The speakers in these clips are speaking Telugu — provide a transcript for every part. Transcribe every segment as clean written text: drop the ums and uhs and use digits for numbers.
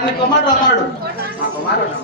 వాడిని కుమారుడు రమ్మన్నాడు. కుమారుడు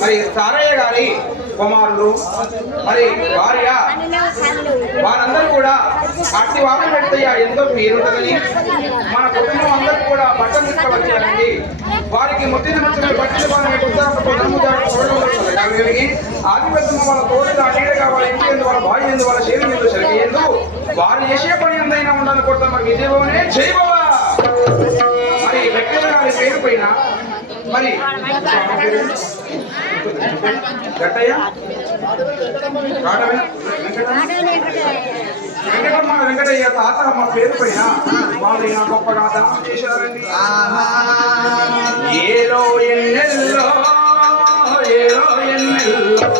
మరి సారయ్య గారి కుమారులు మరి భార్య వారందరూ కూడా అట్టి వారం పెడితయ్యా ఎంతో పేరుంటుందని మన కుటుంబం అందరూ కూడా బట్టలు తీసుకువచ్చారండి. వారికి ముత్తిది ముచ్చిన బట్టలు కలిగి ఆదిపత్యం వాళ్ళ తోడుగా నీడగా వాళ్ళ ఇంటి ఎందు వాళ్ళ భార్య ఎందు వాళ్ళ శరీరం ఎందు సరిగి ఎందు వారు చేసే పని ఎంతైనా ఉండాలని కొడతాం. మరి విజయభవనే చేయబోవా మరి వెంకట గారి పేరు పైన మరి గట్టయ్య వెంకటమ్మ వెంకటయ్య తాత మా పేరు పైన వాళ్ళు గొప్పగా దానం చేశారండి. ఏలో ఎన్నెల్లో ఏలో ఎన్నెల్లో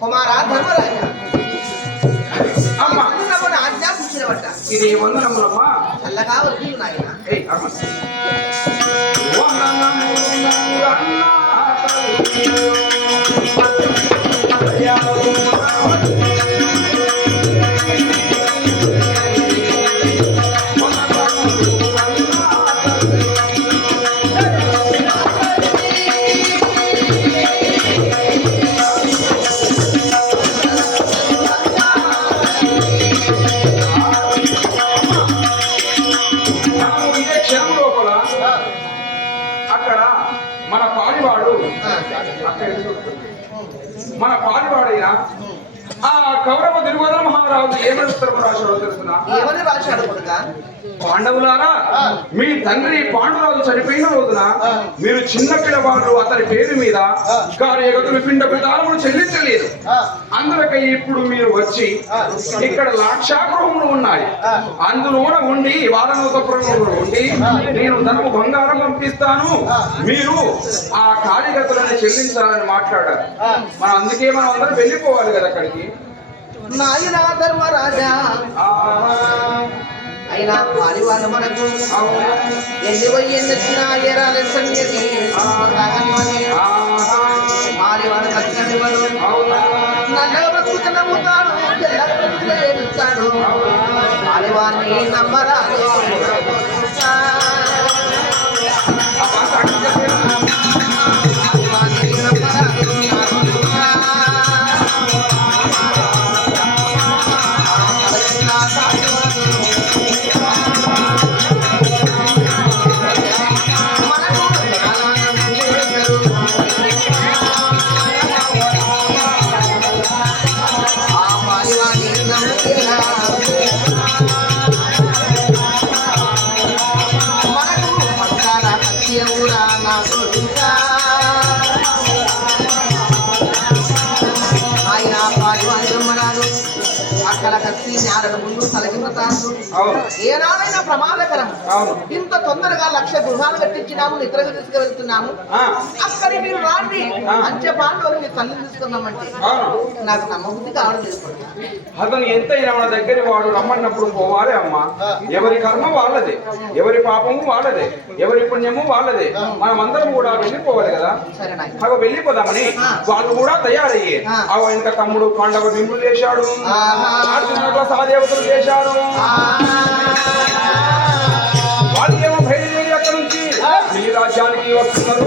కుమారా ధర్మరాజ ఆజ్ఞాపించినవట ఇది వందనములమ్మా చల్లగా వద్దు నాయన. మన పాలివాడైనా ఆ కౌరవ దుర్యోధన మహారాజు ఏమని రాశాడో తెలుసునా? ఏమని రాశాడు? పాండవులారా, మీ తండ్రి పాండురాజు చనిపోయిన రోజున మీరు చిన్న పిల్లవాళ్ళు అతని పేరు మీద కార్యగతులు పిండ ప్రదానములు చెల్లించలేదు. అందులకై ఇప్పుడు మీరు వచ్చి ఇక్కడ లాక్షాగృహములు ఉన్నాయి, అందులోన ఉండి వారణోతపురంలో ఉండి నేను ధనము బంగారం పంపిస్తాను, మీరు ఆ కార్యగతులను చెల్లించాలని మాట్లాడారు. అందుకే మనం అందరం వెళ్ళిపోవాలి కదా అక్కడికి. నాయన ధర్మరాజా, అయినా పాలివాళ్ళు మనకు ఎన్ని పోయి ఎన్నొచ్చినా ఏరాలి సంగతి పాలివాళ్ళు కట్టనివ్వరు. ఏనాడైనా ప్రమాదకరం. ఇంత తొందరగా 1,00,000 గృహాలు కట్టించినాము, నిద్రకు తీసుకువెళ్తున్నాము, అక్కడి మీరు రాండి అంచె పాండవులు మీ తల్లి తీసుకున్నామంటే నాకు నమ్మబుద్ధి కావడం లేదు. అతను ఎంతైనా మన దగ్గర వాడు రమ్మన్నప్పుడు పోవాలి అమ్మ. ఎవరి కర్మ వాళ్ళదే, ఎవరి పాపము వాళ్ళదే, ఎవరి పుణ్యము వాళ్ళదే. మనం అందరం కూడా వెళ్ళిపోవాలి కదా. అవి వెళ్ళిపోదామని వాళ్ళు కూడా తయారయ్యే. ఇంకా తమ్ముడు పాండవ బింబులు చేశాడు, సహదేవతలు చేశారు. వాళ్ళు ఏమో బయలుదేరి అక్కడ నుంచి ఈ రాజ్యానికి వస్తున్నారు.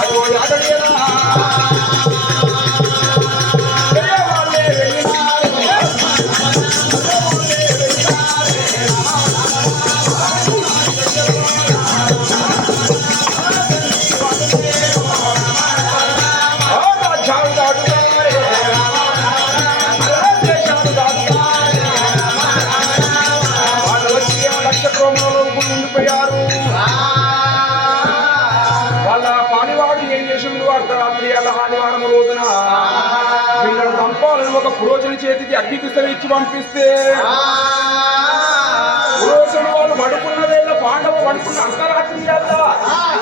అదిగో యాదగిరి ఒక పురోచన చేతికి అగ్నిపిస్తలు ఇచ్చి పంపిస్తే పురోచన వాళ్ళు పడుకున్న వేళ పాండవ పడుకున్న అర్ధరాత్రి చేత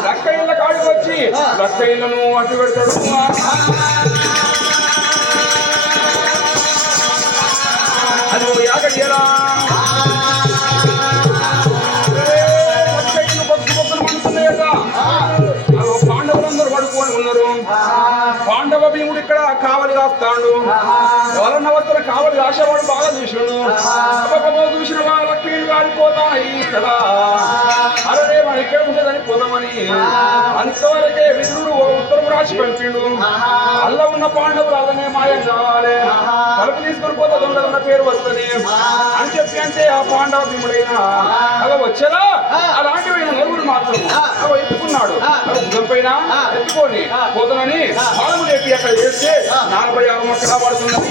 లక్క ఇళ్ళ కాడికి వచ్చి లక్క ఇళ్లను అడ్డు పెడతాడు. అది యాగడియరా పాండవులందరూ పడుకొని ఉన్నారు. పాండవ భీముడు ఇక్కడ కావలి కాస్తాడు. ఎవరన్నా వస్తారు కావలి కాసేవాడు బాగా చూసాడు. చూసిన వాళ్ళకి కాలిపోతాయి కదా. అరే మన ఇక్కడ ఉంటుందని పోదామని అంతవరకే విదురుడు ఉత్తరం రాసి పంపిండు. అల్ల ఉన్న పాండవులు అలానే మాయం కావాలి, తలుపు తీసుకొని పోతే దొంగలన్న పేరు వస్తుంది అని చెప్పి అంటే ఆ పాండవ భీముడైనా అలా వచ్చారా అలాంటివి నలుగురు మాత్రం అలా ఎత్తుకున్నాడు. భుజం పైన ఎత్తుకొని పోతానని బాణము లేపి అక్కడ చేస్తే 46 మొక్కలా పడుతున్నది.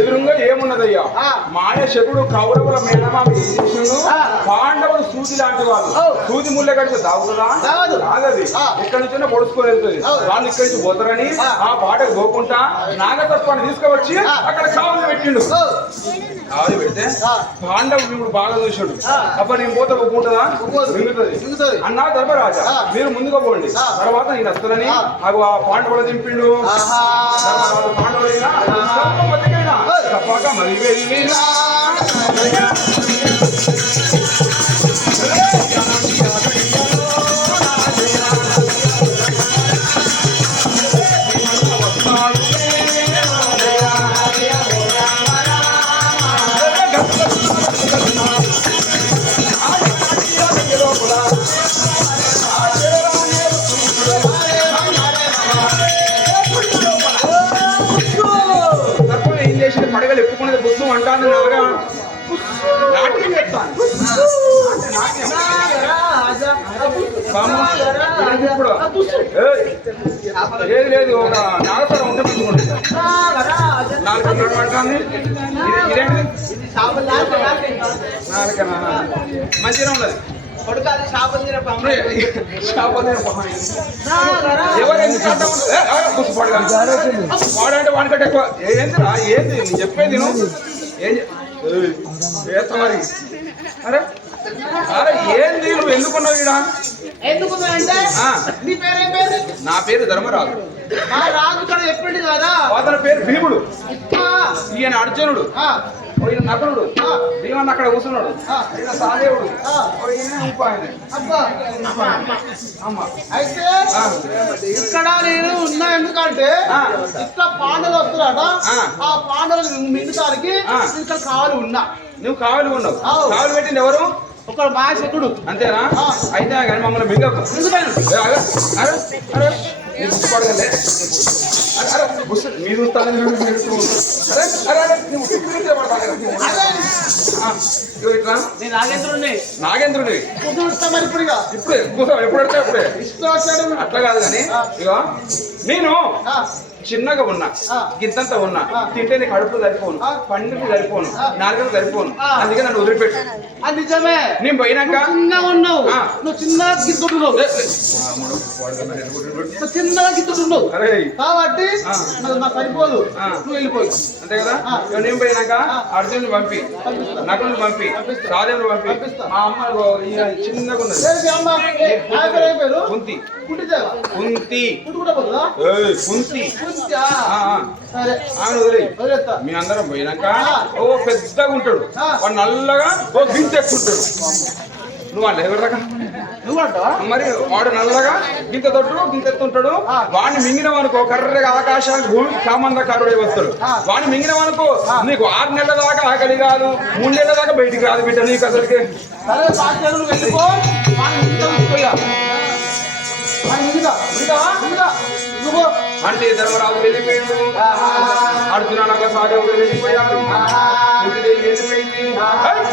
ఎదురుగా ఏమున్నదయ్యా, మాయ శకుడు కౌరవుల మేనమామ ఏం చేసిండు, పాండవులు సూది లాంటి వాళ్ళు. సూది ముళ్ళ కడితే దాగుతుందా? ఆగది. ఎక్కడి నుంచో పొడుచుకొని వెళ్తుంది. వాళ్ళు ఇక్కడి నుంచి పోతారని ఆ పాటకు పోకుండా నాగతత్వాన్ని తీసుకువచ్చి అక్కడ కావులు పెట్టిండు. కావులు పెడితే పాండవులు బాగా చూసాడు. అప్పుడు నేను పోతే ఒప్పుకుంటుందా? మింగుతుంది అన్నా ధర్మరాజా, మీరు ముందుగా పోండి, తర్వాత నేను వస్తానని ఆ పాండవులు దింపిండు. పాండవులైనా తప్పక మరి వెళ్ళినా పడగలు ఎప్పుకునేది బుద్ధం అంటాను. నాట్యం చెప్తాను. లేదు లేదు, ఒక నాగస్వరం ఉంటే పుచ్చుకోండి. 4 పడుతుంది. ఇదేంటి 4 మంచిగా ఉన్నది. కొడుకు అది శాపం తిన పాము. ఎవరు ఎందుకు అంటావు? వాడంటే వాడికంటే ఎక్కువ. ఏందిరా ఏంది నేను చెప్పేది నువ్వు ఏం చేస్తా మరి? అరే అరే ఏంది నువ్వు ఎందుకున్నావు ఈడ? ఎందుకు అంటే నీ పేరేం పేరు? నా పేరు ధర్మరాజు. మా రాజు కూడా చెప్పిండు కదా. అతని పేరు భీముడు. ఇంకా ఈయన అర్జునుడు. ఈయన నకులుడు. భీమన్న అక్కడ కూర్చున్నాడు. ఈయన సహదేవుడు. ఈయన ఉపాయనే. అబ్బా అమ్మ అయితే ఇక్కడ నేను ఉన్నా. ఎందుకంటే ఇక్కడ పాండవులు వస్తున్నారట. ఆ పాండవులు మిగతానికి ఇక్కడ కావాలి ఉన్నా. నువ్వు కావాలి ఉన్నావు. కావాలి పెట్టింది ఎవరు? ఒక మాయశకుడు. అంతేనా? అయితే కానీ మమ్మల్ని మింగకు. మీరు నాగేంద్రుడి ఇప్పుడే ఎప్పుడు అప్పుడే అట్లా కాదు కానీ ఇక నేను చిన్నగా ఉన్నా, గింతంతా ఉన్నా, తింటే నీకు కడుపులు సరిపోను, పండుగ సరిపోను, నాలుగు సరిపోను. అందుకే నన్ను వదిలిపెట్టు. అది నిజమే. నేను పోయినాక చిన్నగా ఉన్నావు. నువ్వు చిన్నగా గిద్దుంటున్నావు. చిన్నగా గిద్దుంటున్నావు కాబట్టి నాకు సరిపోదు. నువ్వు వెళ్ళిపోయి అంతే కదా. నేను పోయినాక అర్జునుడు పంపి, నకులుని పంపి, రాజేంద్రుడు పంపి, మా అమ్మ చిన్నగా ఉన్నది కుంతి. కుంతి కుంతి ఆమె వదిలే. మీ అందరం పోయినాక ఓ పెద్దగా ఉంటాడు, వాడు నల్లగా ఓ గింతెత్తుంటాడు. నువ్వు అంటే ఎవరిదాకా మరి వాడు నల్లగా గింత తొట్టు గింతెత్తుంటాడు. వాడిని మింగిన అనుకో కర్రగా ఆకాశానికి భూమికి కామందకారుడే వస్తాడు. వాడిని మింగిన అనుకో నీకు 6 నెలల దాకా ఆకలి కాదు, 3 నెలల దాకా బయటికి రాదు బిడ్డ నీకు అసలుకి. అంటే ధర్మరాజు వెళ్ళిపోయాడు, అర్జున సహదేవుడు వెళ్ళిపోయాడు, వెళ్ళిపోయింది.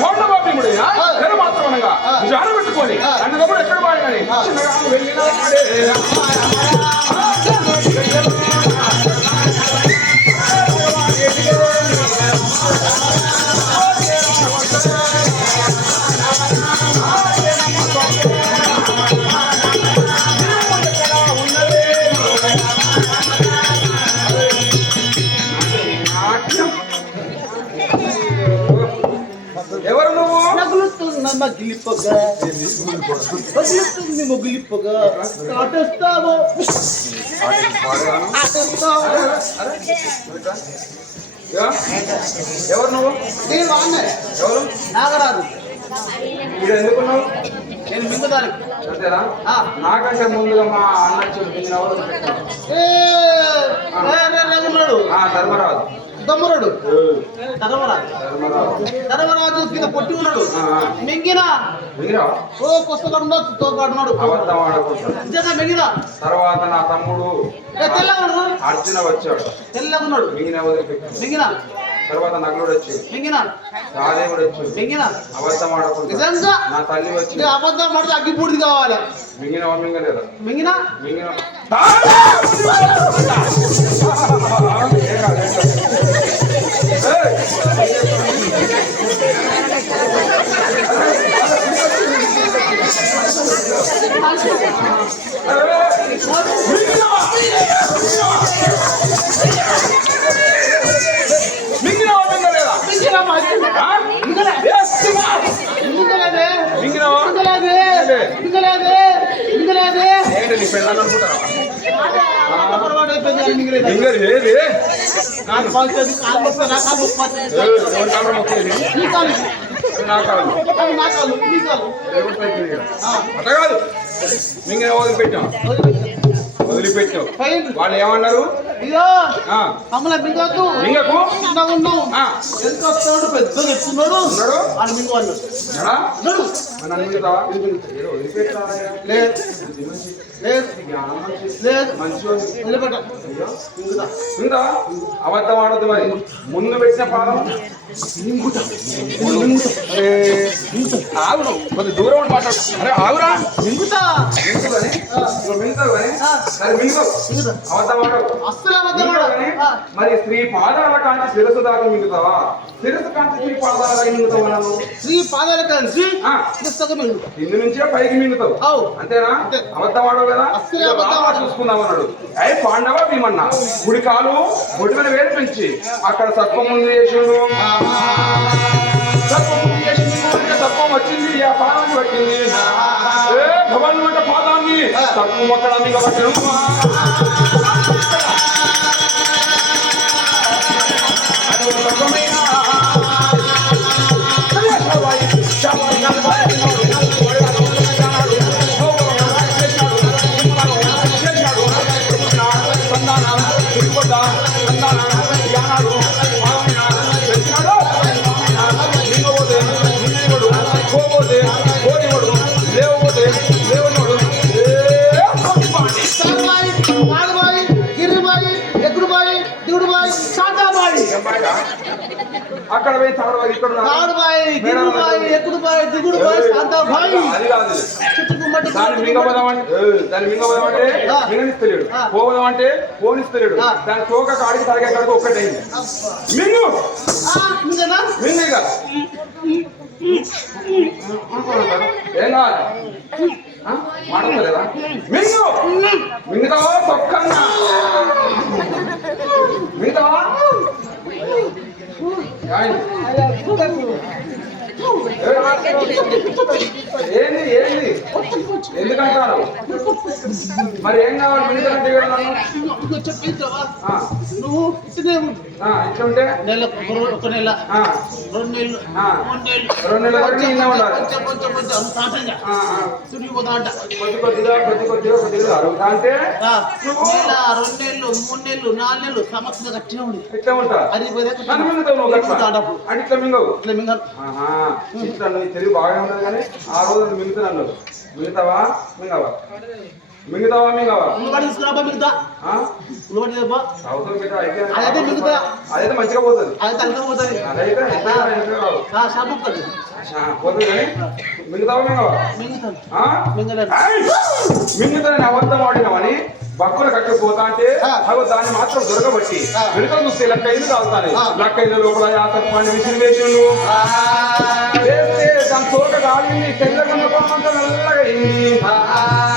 మాత్రం అనగా జాన పెట్టుకొని అన్నదప్పుడు ఎక్కడ పోయినని చిన్నగా వెళ్ళినా ఎవరు నువ్వు? మగిలిపోగా వదులుతుంది మొగిలిపోగా ఆటేస్తావు ఎవరు నువ్వు? నేను వాడినే. ఎవరు? నాగరాజు. మీరు ఎందుకున్నావు? నేను మింగుదానికి. అంతేనా? నాకంటే ముందుగా మా అన్న ధర్మరాజు. దమ్మరుడు ధర్మరాజు కింద పొట్టి ఉన్నాడు. మింగిన ఓ పుస్తకం తోగాడున్నాడు. నిజంగా మింగిన తర్వాత నా తమ్ముడు తెల్లగా అర్జున వచ్చాడు. తెల్లగా ఉన్నాడు. మింగిన తర్వాత నకులుడు వచ్చి మింగిన సహదేవుడు వచ్చి మింగిన అబద్ధం ఆడకుండా నిజంగా నా తల్లి వచ్చి అబద్ధం ఆడితే అగ్గిపూడిది కావాలి. మింగినవా మింగలేదా? మింగిన మింగిన వదిలిపెట్టావు. వాళ్ళు ఏమన్నారు? మమ్మల్ని మింగకు మింగకు ఉన్నావు. ఎంత వస్తాడు పెద్ద చెప్తున్నాడు. వాళ్ళు మింగవాళ్ళు ఉందా? అబద్ధం ఆడద్దు. మరి ముందు పెట్టిన పాదం ఆగును, కొద్ది దూరం మాట్లాడు. అరే ఆగురా, మింగుతా అబద్ధం ఆడవు. అస్సలు అబద్ధం ఆడవు. మరి స్త్రీ పాదాల కాంచి శిరస్సు దాకా మింగుతావా? శిరస్సు కాంచి స్త్రీ పాదాల దాకా మింగుతావా? స్త్రీ పాదాల కాంచి ఇస్తాక మీరు కింది నుంచే పైకి మింగుతావు అవు అంతేనా అబద్ధం ఆడవు కదా అస్సలే అబద్ధం ఆడను. చూసుకుందాం అన్నాడు అయ్యి పాండవ భీమన్న గుడి కాలు ఒడి మీద వేలు పెంచి అక్కడ సర్పం ముందు చేసిండు సర్పం ముందు చేసింది సర్పం వచ్చింది ఆ పాదాన్ని పట్టింది ఏ భవాన్ని వంట పాదాన్ని సర్పం అక్కడ అన్ని పట్టిన అక్కడ పోయి తాడబాయి ఇక్కడ అది కాదు దాన్ని మింగపోదామంటే మింగనిస్తలేడు పోదామంటే పోనిస్తలేడు దాని తోక కాడికి తరగే కాడికి ఒక్కటైంది మింగు మింగిగా ఏం కావాలి మాట్లాడలేదా మింగు మింగుతావా తొక్కన్నా మిగతావా ఏంది ఏంది ఎందుకంటారు మరి ఏం కావాలి మిగతాంటే నువ్వు ఇట్లనే ఇట్లుంటే నెల ఒక నెల 2 నెలలు 2 నెలల వరకు నిన్న ఉండాలి తుడిపోతా అంట కొద్దిగా అరుగుతా అంటే 2 నెలలు 3 నెలలు 4 నెలలు సమస్య గట్టిగా ఉంది ఎట్లా ఉంటా అది అంటే ఇట్లా మింగవు ఇట్లా మింగలు ఇట్లా తెలివి బాగానే ఉండదు కానీ ఆ రోజు మింగుతున్నాను మిగతావా మింగవా మిగతావా మింగవా తీసుకురాబా మిగతా అదైతే మిగతా అదైతే మంచిగా పోతుంది అది తగ్గ పోతుంది అదైతే పోతుంది కానీ మిగతావా మింగవా మింగుతానని అబద్ధం ఆడినామని భక్తులు కట్టుకుపోతా అంటే అవి దాన్ని మాత్రం దొరకబట్టి వెనుక చూస్తే లక్కైదు తాగుతాను లక్కైదు లోపల యాతత్వాన్ని విసిరివేసిండు దాని తోక గాలింది తెల్లగొండ కొమ్మంత నల్లగా అయింది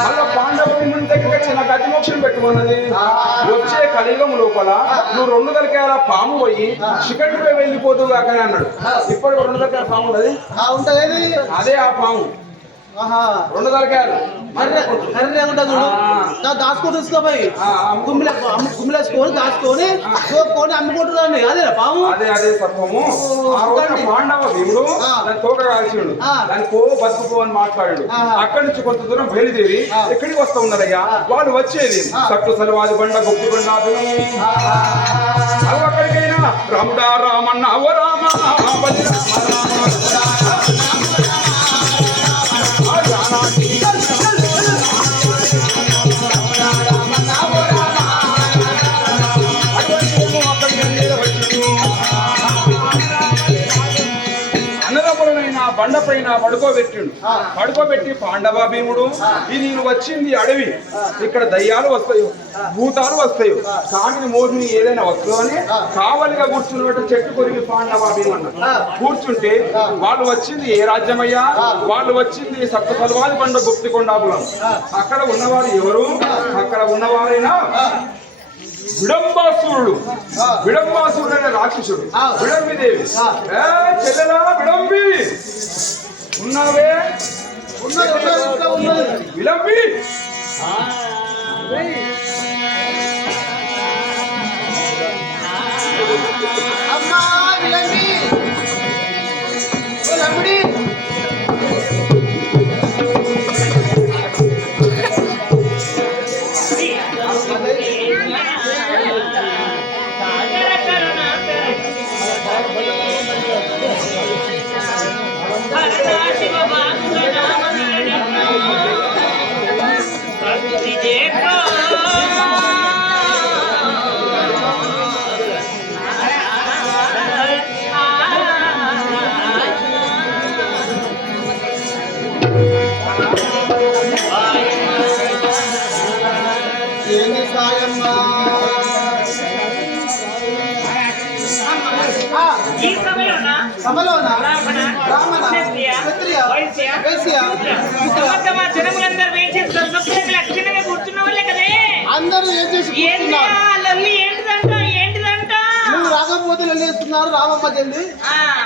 మళ్ళా పాండవుని ముందు దగ్గరికి వచ్చి నాకు అతి మోక్షం పెట్టుకున్నది వచ్చే కలియుగం లోపల నువ్వు 2 దళకాయల పాము పోయి చికెన్ వెళ్ళిపోతూ కాకనే అన్నాడు ఇప్పుడు 2 దళకాయల పాము ఉన్నది అదే ఆ పాము 2 దళకాయలు దాచుకో తీసుకోపోయి కుమ్మిలేసుకొని దాచుకొని చూసుకొని అమ్ముకుంటున్నాను అదే పాము అదే సర్పము పాండవ భీముడు దాని తోక కాల్చిండు దాని బతుకు అని మాట్లాడాడు అక్కడి నుంచి కొంత దూరం బయలుదేరి ఎక్కడికి వస్తా ఉన్నారయ్యా వాళ్ళు వచ్చేది సట్టు సలవాది బండ గొప్పి బండ అవి అక్కడికైనా రాముడా రామన్న ఓ రామ బండపైన పడుకోబెట్టి పాండవ భీముడు ఈ నేను వచ్చింది అడవి ఇక్కడ దయ్యాలు వస్తాయో భూతాలు వస్తాయో కామిని మోహిని ఏదైనా వస్తుందో అని కావలిగా కూర్చున్నట్టు చెట్టు కొరికి పాండవ భీమన్న కూర్చుంటే వాళ్ళు వచ్చింది ఏ రాజ్యమయ్యా వాళ్ళు వచ్చింది సప్త సల్వాది బండ గుప్తికొండాపురం అక్కడ ఉన్నవారు ఎవరు అక్కడ ఉన్నవారైనా విడంబాసురుడు అనే రాక్షసుడు విడంబిదేవి చెల్లెలా విడంబి ఉన్నావే విలంబి అమ్మా విలంబి సభలోన రామణ క్షత్రియ వైశ్య జనములందరూ వేయించేసి లక్షణంగా కూర్చున్న వాళ్ళే కదే అందరూ ఏం చేసి ఏంటిదంట నువ్వు రాకపోతే వెళ్ళేస్తున్నారు రామమ్మ చెల్లి